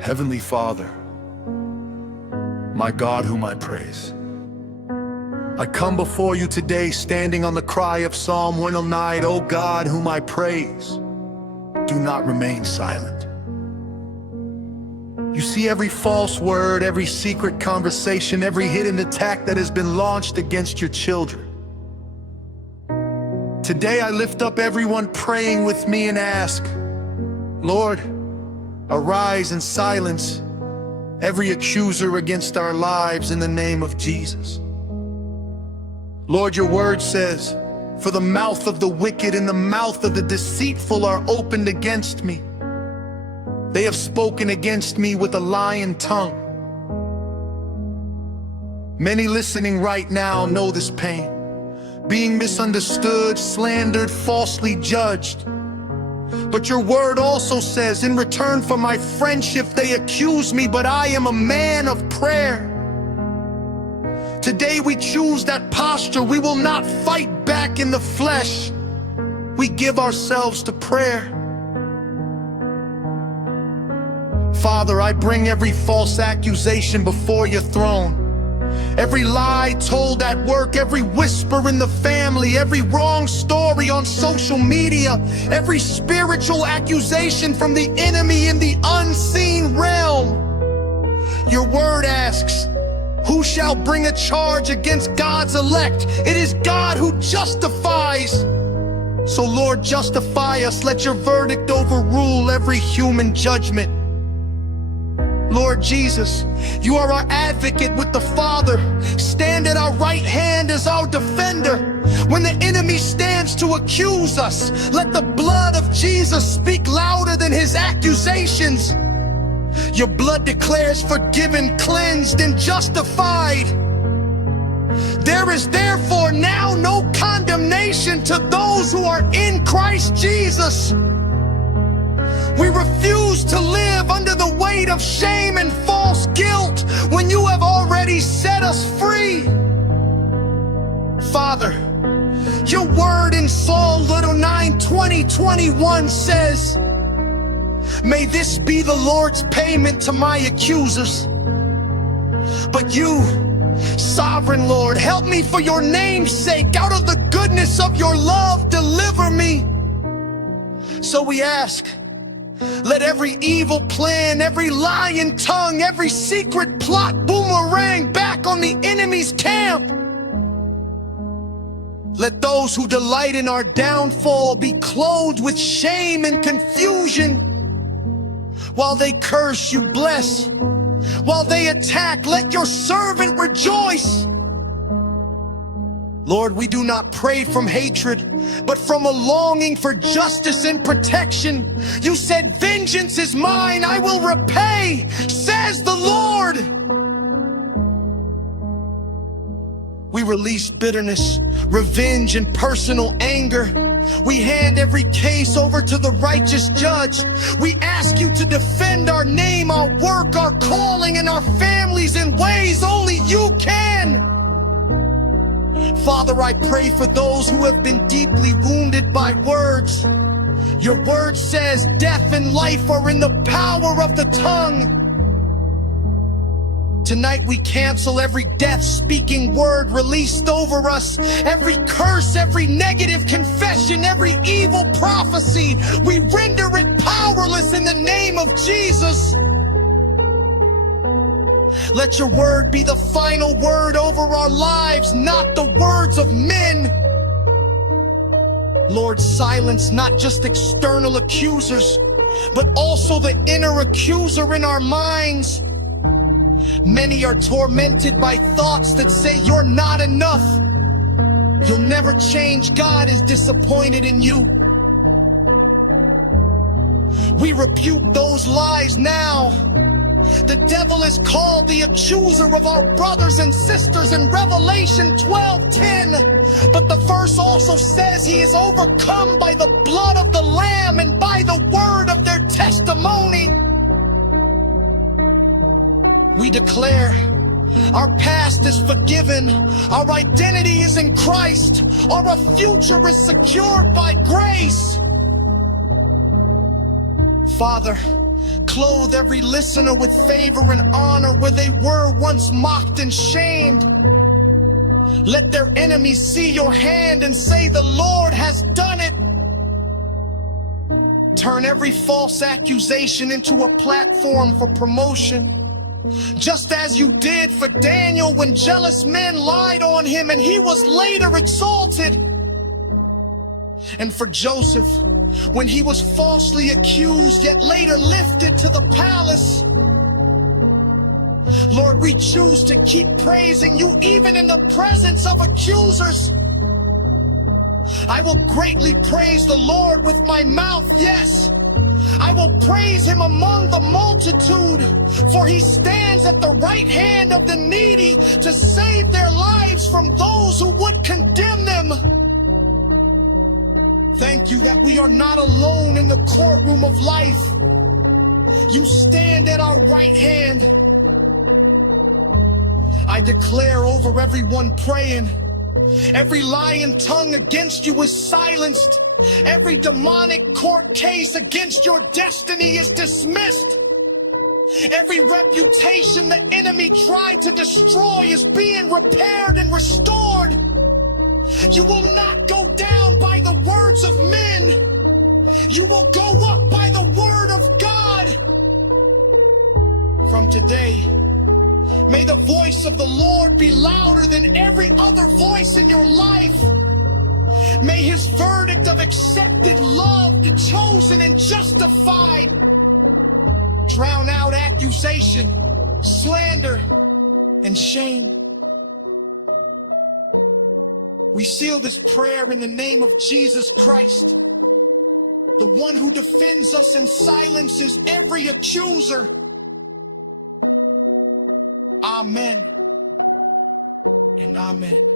Heavenly Father, my God whom I praise, I come before you today standing on the cry of Psalm 109, O God whom I praise, do not remain silent. You see every false word, every secret conversation, every hidden attack that has been launched against your children. Today I lift up everyone praying with me and ask, Lord, arise and silence every accuser against our lives in the name of Jesus. Lord, your word says, for the mouth of the wicked and the mouth of the deceitful are opened against me. They have spoken against me with a lying tongue. Many listening right now know this pain, being misunderstood, slandered, falsely judged. But your word also says, in return for my friendship they accuse me, but I am a man of prayer. Today we choose that posture. We will not fight back in the flesh. We give ourselves to prayer. Father, I bring every false accusation before your throne. Every lie told at work, every whisper in the family, every wrong story on social media, every spiritual accusation from the enemy in the unseen realm. Your word asks, who shall bring a charge against God's elect? It is God who justifies. So Lord, justify us. Let your verdict overrule every human judgment. Lord Jesus, you are our advocate with the Father. Stand at our right hand as our defender. When the enemy stands to accuse us, let the blood of Jesus speak louder than his accusations. Your blood declares forgiven, cleansed, and justified. There is therefore now no condemnation to those who are in Christ Jesus. We refuse to live under the weight of shame and false guilt when you have already set us free. Father, your word in Psalm 9:20-21 says, may this be the Lord's payment to my accusers. But you, sovereign Lord, help me for your name's sake. Out of the goodness of your love, deliver me. So we ask, let every evil plan, every lying tongue, every secret plot boomerang back on the enemy's camp. Let those who delight in our downfall be clothed with shame and confusion. While they curse, you bless. While they attack, let your servant rejoice. Lord, we do not pray from hatred, but from a longing for justice and protection. You said, vengeance is mine, I will repay, says the Lord. We release bitterness, revenge, and personal anger. We hand every case over to the righteous judge. We ask you to defend our name, our work, our calling, and our families in ways only you can. Father, I pray for those who have been deeply wounded by words. Your word says death and life are in the power of the tongue. Tonight we cancel every death-speaking word released over us, every curse, every negative confession, every evil prophecy. We render it powerless in the name of Jesus. Let your word be the final word over our lives, not the words of men. Lord, silence not just external accusers, but also the inner accuser in our minds. Many are tormented by thoughts that say you're not enough. You'll never change. God is disappointed in you. We rebuke those lies now. The devil is called the accuser of our brothers and sisters in Revelation 12:10. But the verse also says he is overcome by the blood of the Lamb and by the word of their testimony. We declare our past is forgiven, our identity is in Christ, our future is secured by grace. Father, Clothe every listener with favor and honor where they were once mocked and shamed. Let their enemies see your hand and say, the Lord has done it. Turn every false accusation into a platform for promotion, just as you did for Daniel when jealous men lied on him and he was later exalted. And for Joseph, when he was falsely accused yet later lifted to the palace. Lord, we choose to keep praising you even in the presence of accusers. I will greatly praise the Lord with my mouth, yes. I will praise him among the multitude, for he stands at the right hand of the needy to save their lives from those who would condemn them. Thank you that we are not alone in the courtroom of life. You stand at our right hand. I declare over everyone praying, every lying tongue against you is silenced. Every demonic court case against your destiny is dismissed. Every reputation the enemy tried to destroy is being repaired and restored. You will not go down by the words of men. You will go up by the word of God. From today, may the voice of the Lord be louder than every other voice in your life. May his verdict of accepted, loved, chosen, and justified drown out accusation, slander, and shame. We seal this prayer in the name of Jesus Christ, the one who defends us and silences every accuser. Amen and amen.